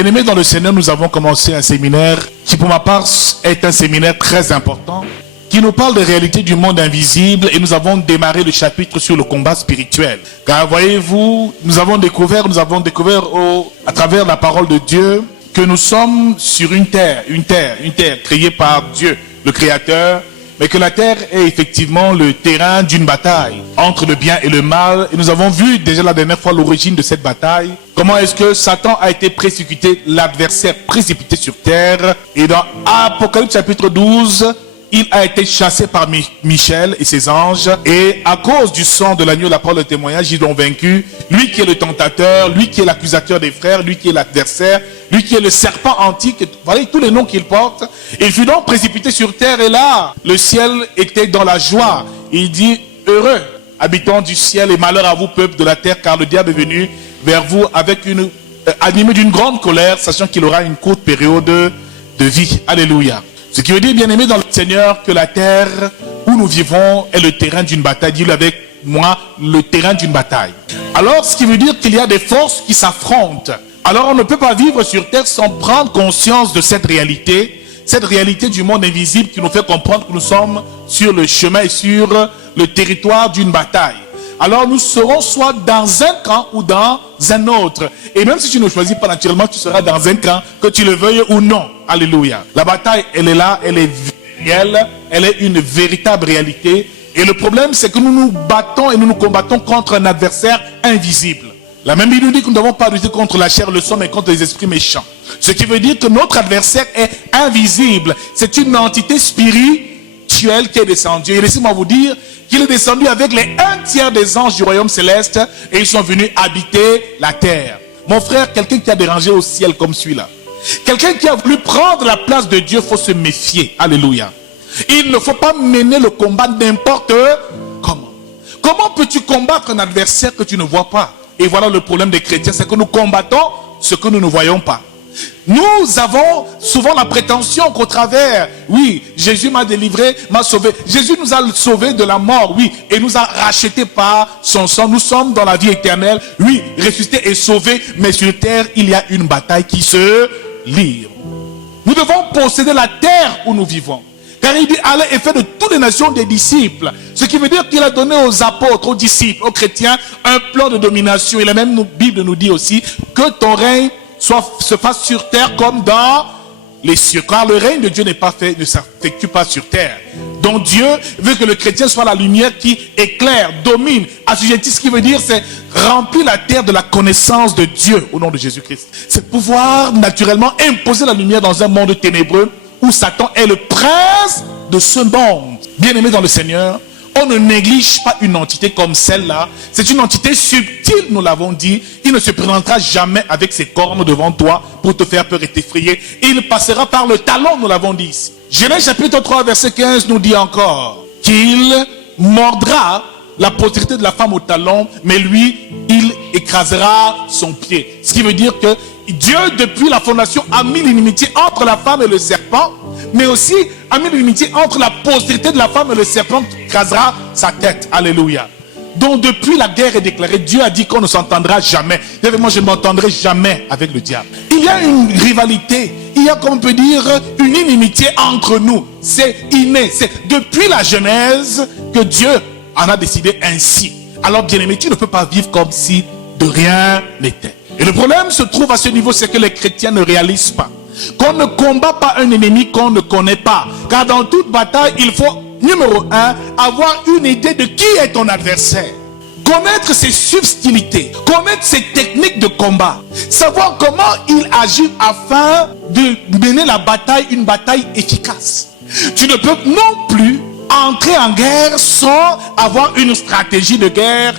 Bien-aimés dans le Seigneur, nous avons commencé un séminaire qui pour ma part est un séminaire très important, qui nous parle des réalités du monde invisible, et nous avons démarré le chapitre sur le combat spirituel. Car voyez-vous, nous avons découvert à travers la parole de Dieu que nous sommes sur une terre créée par Dieu, le Créateur, mais que la terre est effectivement le terrain d'une bataille entre le bien et le mal. Et nous avons vu déjà la dernière fois l'origine de cette bataille. Comment est-ce que Satan a été précipité, l'adversaire précipité sur terre. Et dans Apocalypse chapitre 12, il a été chassé par Michel et ses anges. Et à cause du sang de l'agneau, la parole de témoignage, ils l'ont vaincu. Lui qui est le tentateur, lui qui est l'accusateur des frères, lui qui est l'adversaire, lui qui est le serpent antique, voilà tous les noms qu'il porte. Il fut donc précipité sur terre et là, le ciel était dans la joie. Il dit, heureux, habitants du ciel, et malheur à vous, peuple de la terre, car le diable est venu vers vous avec animé d'une grande colère, sachant qu'il aura une courte période de vie. Alléluia. Ce qui veut dire, bien aimé dans le Seigneur, que la terre où nous vivons est le terrain d'une bataille. Dis-le avec moi, le terrain d'une bataille. Alors, ce qui veut dire qu'il y a des forces qui s'affrontent. Alors, on ne peut pas vivre sur terre sans prendre conscience de cette réalité du monde invisible qui nous fait comprendre que nous sommes sur le chemin et sur le territoire d'une bataille. Alors, nous serons soit dans un camp ou dans un autre. Et même si tu ne choisis pas naturellement, tu seras dans un camp, que tu le veuilles ou non. Alléluia. La bataille, elle est là, elle est réelle, elle est une véritable réalité. Et le problème, c'est que nous nous battons et nous nous combattons contre un adversaire invisible. La même Bible nous dit que nous n'avons pas lutter contre la chair, le sang, mais contre les esprits méchants. Ce qui veut dire que notre adversaire est invisible. C'est une entité spirituelle qui est descendue. Et laissez-moi vous dire qu'il est descendu avec les 1/3 des anges du royaume céleste et ils sont venus habiter la terre. Mon frère, quelqu'un qui a dérangé au ciel comme celui-là, quelqu'un qui a voulu prendre la place de Dieu, il faut se méfier. Alléluia. Il ne faut pas mener le combat n'importe comment. Comment peux-tu combattre un adversaire que tu ne vois pas? Et voilà le problème des chrétiens, c'est que nous combattons ce que nous ne voyons pas. Nous avons souvent la prétention qu'au travers, oui, Jésus m'a délivré, m'a sauvé. Jésus nous a sauvés de la mort, oui, et nous a rachetés par son sang. Nous sommes dans la vie éternelle, oui, ressuscités et sauvés, mais sur terre, il y a une bataille qui se livre. Nous devons posséder la terre où nous vivons. Car il dit, allez et faites de toutes les nations des disciples. Ce qui veut dire qu'il a donné aux apôtres, aux disciples, aux chrétiens, un plan de domination. Et la même Bible nous dit aussi que ton règne se fasse sur terre comme dans les cieux. Car le règne de Dieu ne s'effectue pas sur terre. Donc Dieu veut que le chrétien soit la lumière qui éclaire, domine, assujettit. Ce qui veut dire, c'est remplir la terre de la connaissance de Dieu au nom de Jésus-Christ. C'est pouvoir naturellement imposer la lumière dans un monde ténébreux où Satan est le prince de ce monde. Bien-aimé dans le Seigneur, on ne néglige pas une entité comme celle-là. C'est une entité subtile, nous l'avons dit. Il ne se présentera jamais avec ses cornes devant toi pour te faire peur et t'effrayer. Il passera par le talon, nous l'avons dit ici. Genèse chapitre 3, verset 15 nous dit encore qu'il mordra la postérité de la femme au talon, mais lui, il écrasera son pied. Ce qui veut dire que Dieu, depuis la fondation, a mis l'inimitié entre la femme et le serpent, mais aussi a mis l'inimitié entre la postérité de la femme et le serpent qui écrasera sa tête. Alléluia. Donc depuis la guerre est déclarée, Dieu a dit qu'on ne s'entendra jamais. Moi, je ne m'entendrai jamais avec le diable. Il y a une rivalité, il y a, comme on peut dire, une inimitié entre nous. C'est inné, c'est depuis la Genèse que Dieu en a décidé ainsi. Alors bien-aimé, tu ne peux pas vivre comme si de rien n'était. Et le problème se trouve à ce niveau, c'est que les chrétiens ne réalisent pas qu'on ne combat pas un ennemi qu'on ne connaît pas. Car dans toute bataille, il faut, numéro 1, avoir une idée de qui est ton adversaire. Connaître ses subtilités, connaître ses techniques de combat, savoir comment il agit afin de mener la bataille, une bataille efficace. Tu ne peux non plus entrer en guerre sans avoir une stratégie de guerre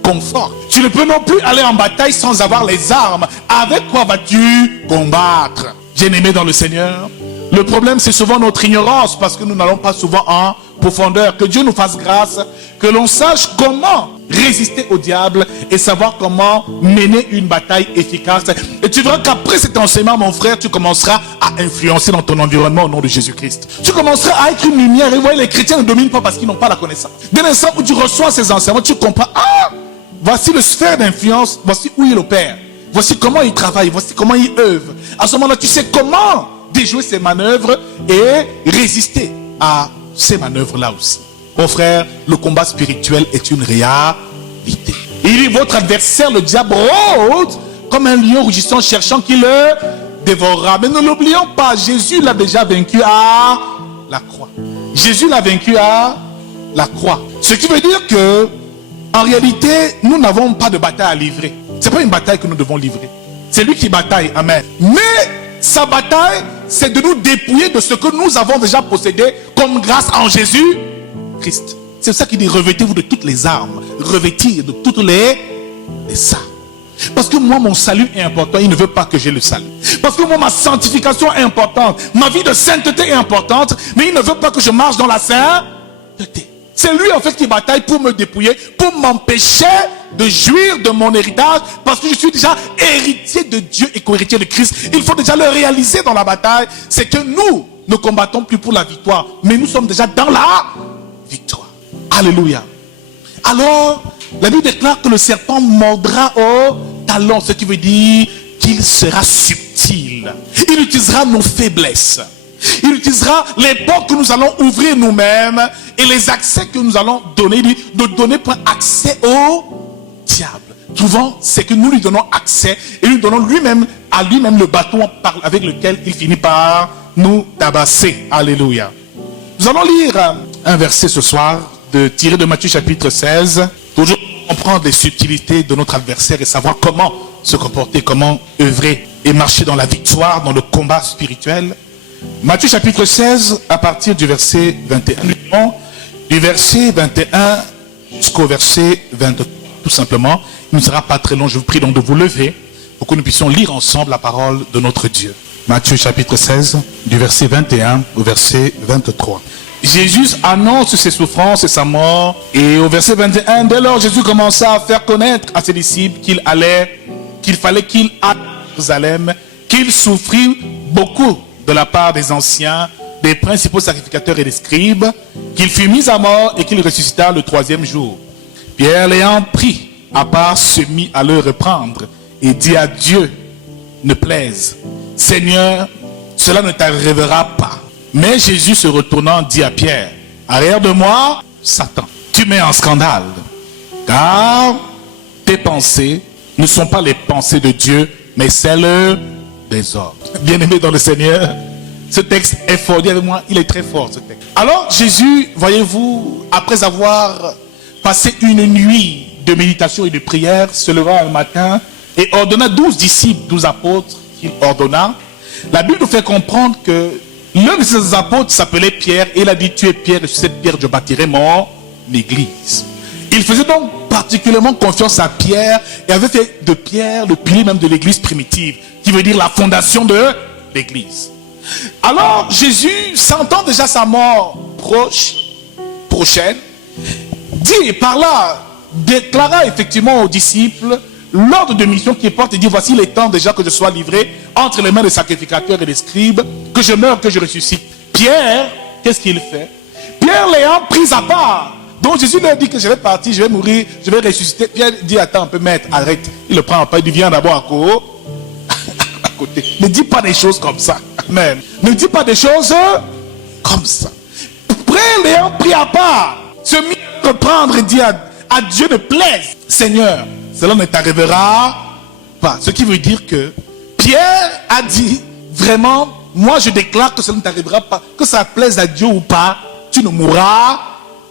confort. Tu ne peux non plus aller en bataille sans avoir les armes. Avec quoi vas-tu combattre? Bien-aimé dans le Seigneur, le problème c'est souvent notre ignorance parce que nous n'allons pas souvent en profondeur. Que Dieu nous fasse grâce, que l'on sache comment résister au diable et savoir comment mener une bataille efficace. Et tu verras qu'après cet enseignement, mon frère, tu commenceras à influencer dans ton environnement au nom de Jésus-Christ. Tu commenceras à être une lumière. Et voyez, les chrétiens ne dominent pas parce qu'ils n'ont pas la connaissance. Dès l'instant où tu reçois ces enseignements, tu comprends, ah, voici le sphère d'influence, voici où il opère. voici comment il travaille, voici comment il œuvre. À ce moment-là, tu sais comment déjouer ses manœuvres et résister à ces manœuvres-là aussi. Mon frère, le combat spirituel est une réalité. Il dit, votre adversaire, le diable, rôde comme un lion rugissant, cherchant qu'il le dévorera. Mais ne l'oublions pas, Jésus l'a déjà vaincu à la croix. Jésus l'a vaincu à la croix. Ce qui veut dire que, en réalité, nous n'avons pas de bataille à livrer. Ce n'est pas une bataille que nous devons livrer. C'est lui qui bataille, amen. Mais sa bataille, c'est de nous dépouiller de ce que nous avons déjà possédé comme grâce en Jésus-Christ. C'est ça qu'il dit, revêtez-vous de toutes les armes, revêtir de toutes les armes. Parce que moi, mon salut est important, il ne veut pas que j'ai le salut. Parce que moi, ma sanctification est importante, ma vie de sainteté est importante, mais il ne veut pas que je marche dans la sainteté. C'est lui en fait qui bataille pour me dépouiller, pour m'empêcher de jouir de mon héritage, parce que je suis déjà héritier de Dieu et co-héritier de Christ. Il faut déjà le réaliser dans la bataille, c'est que nous ne combattons plus pour la victoire, mais nous sommes déjà dans la victoire. Alléluia. Alors, la Bible déclare que le serpent mordra au talon, ce qui veut dire qu'il sera subtil. Il utilisera nos faiblesses. Il utilisera les portes que nous allons ouvrir nous-mêmes et les accès que nous allons donner, de donner pour accès au diable. Souvent, c'est que nous lui donnons accès et lui donnons à lui-même le bâton avec lequel il finit par nous tabasser. Alléluia. Nous allons lire un verset ce soir tiré de Matthieu chapitre 16, toujours comprendre les subtilités de notre adversaire et savoir comment se comporter, comment œuvrer et marcher dans la victoire, dans le combat spirituel. Matthieu chapitre 16, à partir du verset 21. Du verset 21 jusqu'au verset 23, tout simplement. Il ne sera pas très long, je vous prie donc de vous lever pour que nous puissions lire ensemble la parole de notre Dieu. Matthieu chapitre 16, du verset 21 au verset 23. Jésus annonce ses souffrances et sa mort. Et au verset 21, dès lors Jésus commença à faire connaître à ses disciples qu'il fallait qu'il aille à Jérusalem, qu'il souffrit beaucoup de la part des anciens, des principaux sacrificateurs et des scribes, qu'il fut mis à mort et qu'il ressuscita le troisième jour. Pierre, l'ayant pris à part, se mit à le reprendre et dit à Dieu, ne plaise, Seigneur, cela ne t'arrivera pas. Mais Jésus se retournant dit à Pierre, arrière de moi, Satan, tu mets en scandale, car tes pensées ne sont pas les pensées de Dieu, mais celles des hommes. Bien-aimés dans le Seigneur, ce texte est fort. Dis avec moi, il est très fort ce texte. Alors Jésus, voyez-vous, après avoir passé une nuit de méditation et de prière, se leva un matin et ordonna 12 disciples, 12 apôtres qu'il ordonna. La Bible nous fait comprendre que l'un de ces apôtres s'appelait Pierre et il a dit, tu es Pierre et sur cette pierre je bâtirai mon église. Il faisait donc particulièrement confiance à Pierre et avait fait de Pierre le pilier même de l'église primitive, qui veut dire la fondation de l'église. Alors Jésus, sentant déjà sa mort prochaine, dit par là, déclara effectivement aux disciples l'ordre de mission qui porte et dit, voici les temps déjà que je sois livré entre les mains des sacrificateurs et des scribes, que je meure, que je ressuscite. Pierre, qu'est-ce qu'il fait? Pierre l'ayant pris à part. Donc Jésus leur dit que je vais partir, je vais mourir, je vais ressusciter. Pierre dit, attends un peu, maître, arrête. Il le prend à part, il dit, viens d'abord à côté. Ne dis pas des choses comme ça. Amen. Ne dis pas des choses comme ça. Pierre l'ayant pris à part, se mit à reprendre et dit à Dieu ne plaise, Seigneur, cela ne t'arrivera pas. Ce qui veut dire que Pierre a dit, vraiment, moi je déclare que cela ne t'arrivera pas. Que ça plaise à Dieu ou pas, tu ne mourras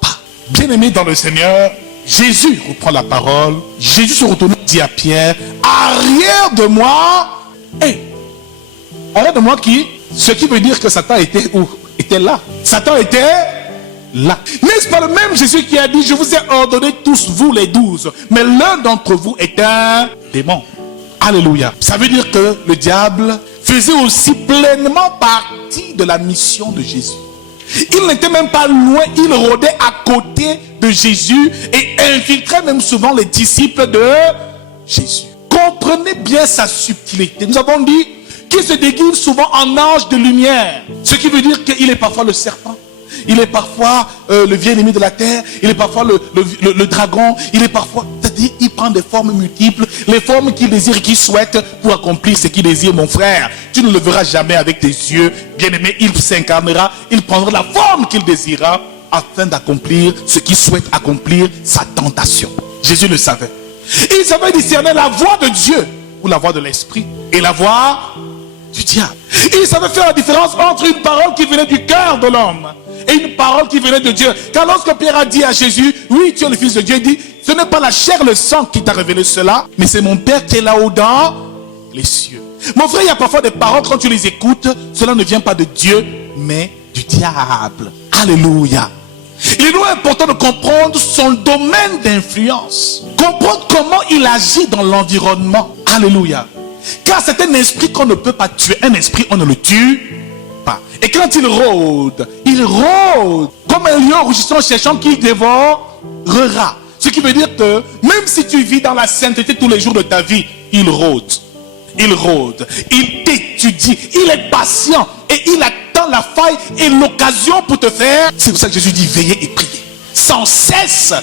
pas. Bien-aimé dans le Seigneur, Jésus reprend la parole. Jésus se retourne et dit à Pierre, arrière de moi. Arrière de moi qui? Ce qui veut dire que Satan était où? Était là. Satan était là. N'est-ce pas le même Jésus qui a dit, je vous ai ordonné tous vous les 12, mais l'un d'entre vous est un démon. Alléluia. Ça veut dire que le diable faisait aussi pleinement partie de la mission de Jésus. Il n'était même pas loin, il rôdait à côté de Jésus et infiltrait même souvent les disciples de Jésus. Comprenez bien sa subtilité. Nous avons dit qu'il se déguise souvent en ange de lumière, ce qui veut dire qu'il est parfois le serpent. Il est parfois le vieil ennemi de la terre. Il est parfois le dragon. Il est parfois... C'est-à-dire, il prend des formes multiples, les formes qu'il désire et qu'il souhaite pour accomplir ce qu'il désire, mon frère. Tu ne le verras jamais avec tes yeux. Bien-aimé, il s'incarnera, il prendra la forme qu'il désira afin d'accomplir ce qu'il souhaite accomplir, sa tentation. Jésus le savait. Il savait discerner la voix de Dieu ou la voix de l'esprit et la voix du diable. Il savait faire la différence entre une parole qui venait du cœur de l'homme et une parole qui venait de Dieu. Car lorsque Pierre a dit à Jésus, oui, tu es le Fils de Dieu, il dit, ce n'est pas la chair, le sang qui t'a révélé cela, mais c'est mon Père qui est là-haut dans les cieux. Mon frère, il y a parfois des paroles, quand tu les écoutes, cela ne vient pas de Dieu, mais du diable. Alléluia. Il est donc important de comprendre son domaine d'influence. Comprendre comment il agit dans l'environnement. Alléluia. Car c'est un esprit qu'on ne peut pas tuer. Un esprit, on ne le tue pas. Et quand il rôde comme un lion rugissant, cherchant qui dévorera. Ce qui veut dire que même si tu vis dans la sainteté tous les jours de ta vie, il rôde, il t'étudie, il est patient et il attend la faille et l'occasion pour te faire. C'est pour ça que Jésus dit veillez et priez sans cesse.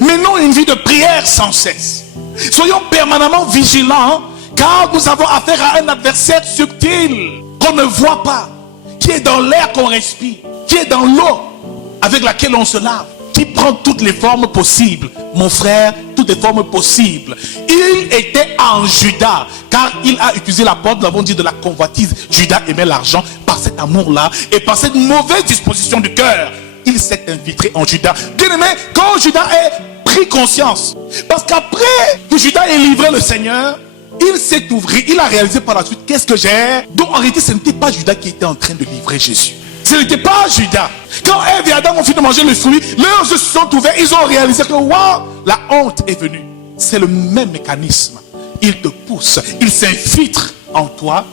Mais non une vie de prière sans cesse. Soyons permanemment vigilants, car nous avons affaire à un adversaire subtil qu'on ne voit pas, qui est dans l'air qu'on respire, qui est dans l'eau avec laquelle on se lave, qui prend toutes les formes possibles. Mon frère, toutes les formes possibles. Il était en Judas, car il a utilisé la porte, nous avons dit, de la convoitise. Judas aimait l'argent. Par cet amour-là et par cette mauvaise disposition du cœur, il s'est infiltré en Judas. Bien aimé, quand Judas a pris conscience, parce qu'après que Judas ait livré le Seigneur, il s'est ouvert, il a réalisé par la suite, qu'est-ce que j'ai? Donc en réalité, ce n'était pas Judas qui était en train de livrer Jésus. Ce n'était pas Judas. Quand Ève et Adam ont fini de manger le fruit, leurs yeux se sont ouverts, ils ont réalisé que waouh, la honte est venue. C'est le même mécanisme. Il te pousse, il s'infiltre en toi.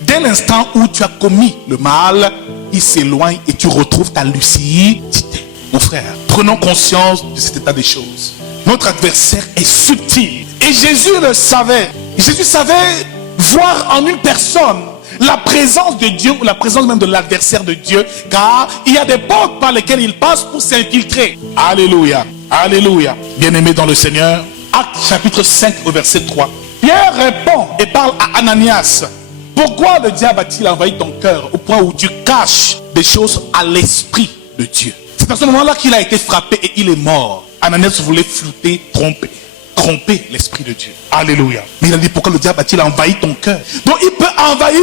Dès l'instant où tu as commis le mal, il s'éloigne et tu retrouves ta lucidité. Mon frère, prenons conscience de cet état des choses. Notre adversaire est subtil. Et Jésus le savait. Jésus savait voir en une personne la présence de Dieu ou la présence même de l'adversaire de Dieu, car il y a des portes par lesquelles il passe pour s'infiltrer. Alléluia, alléluia. Bien-aimé dans le Seigneur, Acte chapitre 5 au verset 3. Pierre répond et parle à Ananias. Pourquoi le diable a-t-il envahi ton cœur au point où tu caches des choses à l'esprit de Dieu? C'est à ce moment-là qu'il a été frappé et il est mort. Ananias voulait flouter, tromper l'esprit de Dieu. Alléluia. Mais il a dit, pourquoi le diable a-t-il envahi ton cœur? Donc il peut envahir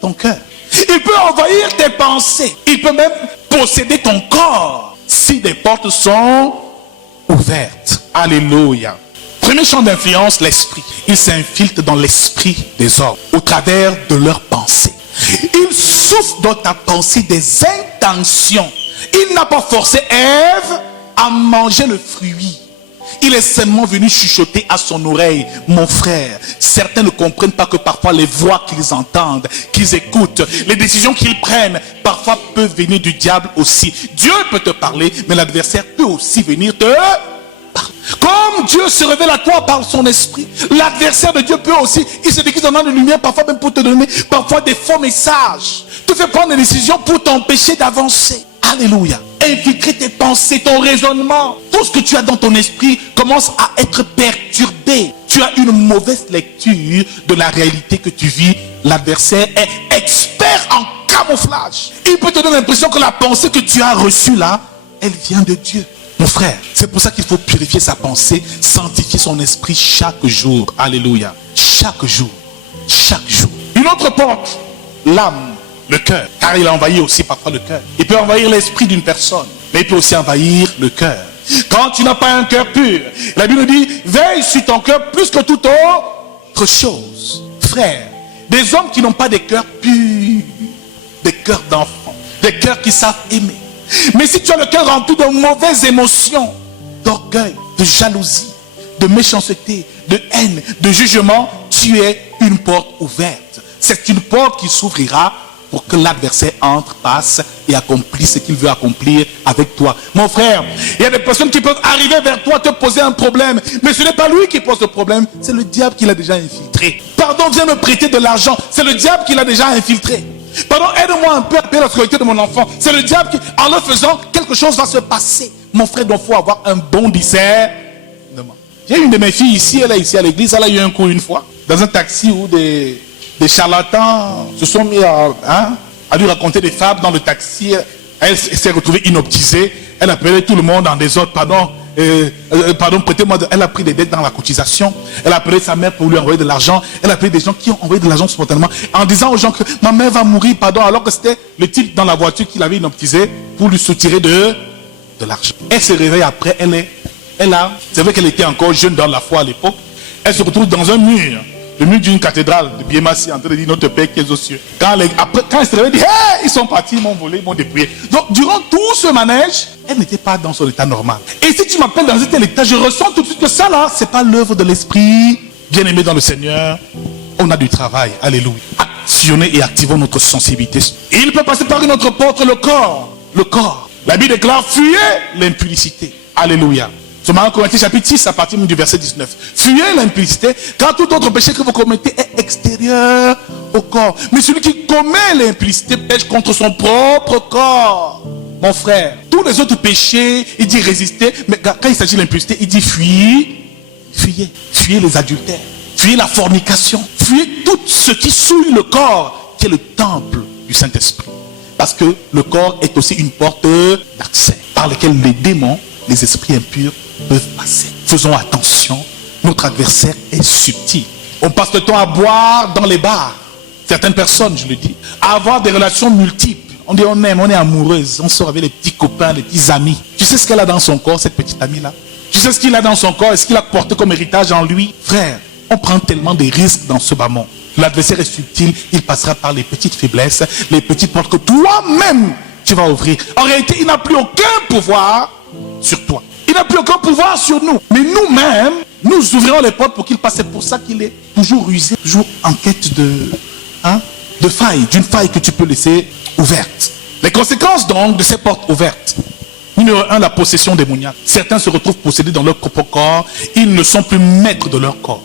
ton cœur. Il peut envahir tes pensées. Il peut même posséder ton corps si des portes sont ouvertes. Alléluia. Premier champ d'influence, l'esprit. Il s'infiltre dans l'esprit des hommes au travers de leurs pensées. Il souffle dans ta pensée des intentions. Il n'a pas forcé Ève à manger le fruit. Il est seulement venu chuchoter à son oreille. Mon frère, certains ne comprennent pas que parfois les voix qu'ils entendent, qu'ils écoutent, les décisions qu'ils prennent, parfois peuvent venir du diable aussi. Dieu peut te parler, mais l'adversaire peut aussi venir te parler. Comme Dieu se révèle à toi par son esprit, l'adversaire de Dieu peut aussi, il se déguise en ange de lumière, parfois même pour te donner parfois des faux messages, te fait prendre des décisions pour t'empêcher d'avancer. Alléluia. Infiltrer tes pensées, ton raisonnement, tout ce que tu as dans ton esprit commence à être perturbé. Tu as une mauvaise lecture de la réalité que tu vis. L'adversaire est expert en camouflage. Il peut te donner l'impression que la pensée que tu as reçue là, elle vient de Dieu. Mon frère, c'est pour ça qu'il faut purifier sa pensée, sanctifier son esprit chaque jour. Alléluia. Chaque jour. Chaque jour. Une autre porte, l'âme, le cœur. Car il a envahi aussi parfois le cœur. Il peut envahir l'esprit d'une personne, mais il peut aussi envahir le cœur. Quand tu n'as pas un cœur pur, la Bible dit, veille sur ton cœur plus que toute autre chose. Frère, des hommes qui n'ont pas des cœurs purs, des cœurs d'enfants, des cœurs qui savent aimer. Mais si tu as le cœur rempli de mauvaises émotions, d'orgueil, de jalousie, de méchanceté, de haine, de jugement, tu es une porte ouverte. C'est une porte qui s'ouvrira pour que l'adversaire entre, passe et accomplisse ce qu'il veut accomplir avec toi. Mon frère, il y a des personnes qui peuvent arriver vers toi, te poser un problème, mais ce n'est pas lui qui pose le problème, c'est le diable qui l'a déjà infiltré. Pardon, viens me prêter de l'argent, c'est le diable qui l'a déjà infiltré. Pardon, aide-moi un peu à payer la scolarité de mon enfant. C'est le diable qui, en le faisant, quelque chose va se passer. Mon frère, il faut avoir un bon discernement. J'ai une de mes filles ici, elle est ici à l'église, elle a eu un coup une fois, dans un taxi où des charlatans se sont mis à lui raconter des fables dans le taxi. Elle s'est retrouvée inoptisée. Elle appelait tout le monde en désordre. Pardon, prêtez-moi. Elle a pris des dettes dans la cotisation. Elle a appelé sa mère pour lui envoyer de l'argent. Elle a appelé des gens qui ont envoyé de l'argent spontanément en disant aux gens que ma mère va mourir, pardon, alors que c'était le type dans la voiture qui l'avait inoptisé pour lui soutirer de l'argent. Elle se réveille après, c'est vrai qu'elle était encore jeune dans la foi à l'époque. Elle se retrouve dans un mur. Le mur d'une cathédrale de Biémassi en train de dire notre Père qui est aux cieux. Quand elle se réveille, elle dit hey, ils sont partis, ils m'ont volé, ils m'ont dépouillé. Donc durant tout ce manège, elle n'était pas dans son état normal. Et si tu m'appelles dans un tel état, je ressens tout de suite que ça là, c'est pas l'œuvre de l'esprit. Bien-aimé dans le Seigneur, on a du travail. Alléluia. Actionnez et activons notre sensibilité. Et il peut passer par une autre porte, le corps. Le corps. La Bible déclare fuyez l'impudicité. Alléluia. Somme 1 Corinthiens chapitre 6 à partir du verset 19. Fuyez l'impudicité, car tout autre péché que vous commettez est extérieur au corps. Mais celui qui commet l'impudicité pêche contre son propre corps. Mon frère, tous les autres péchés, il dit résister, mais quand il s'agit de l'impudicité, il dit fuyez. Fuyez les adultères, fuyez la fornication, fuyez tout ce qui souille le corps, qui est le temple du Saint-Esprit. Parce que le corps est aussi une porte d'accès par laquelle les démons, les esprits impurs peuvent passer. Faisons attention, notre adversaire est subtil. On passe le temps à boire dans les bars. Certaines personnes, je le dis, à avoir des relations multiples. On dit on aime, on est amoureuse, on sort avec les petits copains, les petits amis. Tu sais ce qu'elle a dans son corps, cette petite amie-là? Tu sais ce qu'il a dans son corps? Est-ce qu'il a porté comme héritage en lui? Frère, on prend tellement de risques dans ce bas monde. L'adversaire est subtil, il passera par les petites faiblesses, les petites portes que toi-même tu vas ouvrir. En réalité, il n'a plus aucun pouvoir sur toi. Il n'a plus aucun pouvoir sur nous. Mais nous-mêmes, nous ouvrirons les portes pour qu'il passe. C'est pour ça qu'il est toujours rusé, toujours en quête de faille, d'une faille que tu peux laisser ouverte. Les conséquences donc de ces portes ouvertes. Numéro 1, la possession démoniaque. Certains se retrouvent possédés dans leur propre corps. Ils ne sont plus maîtres de leur corps.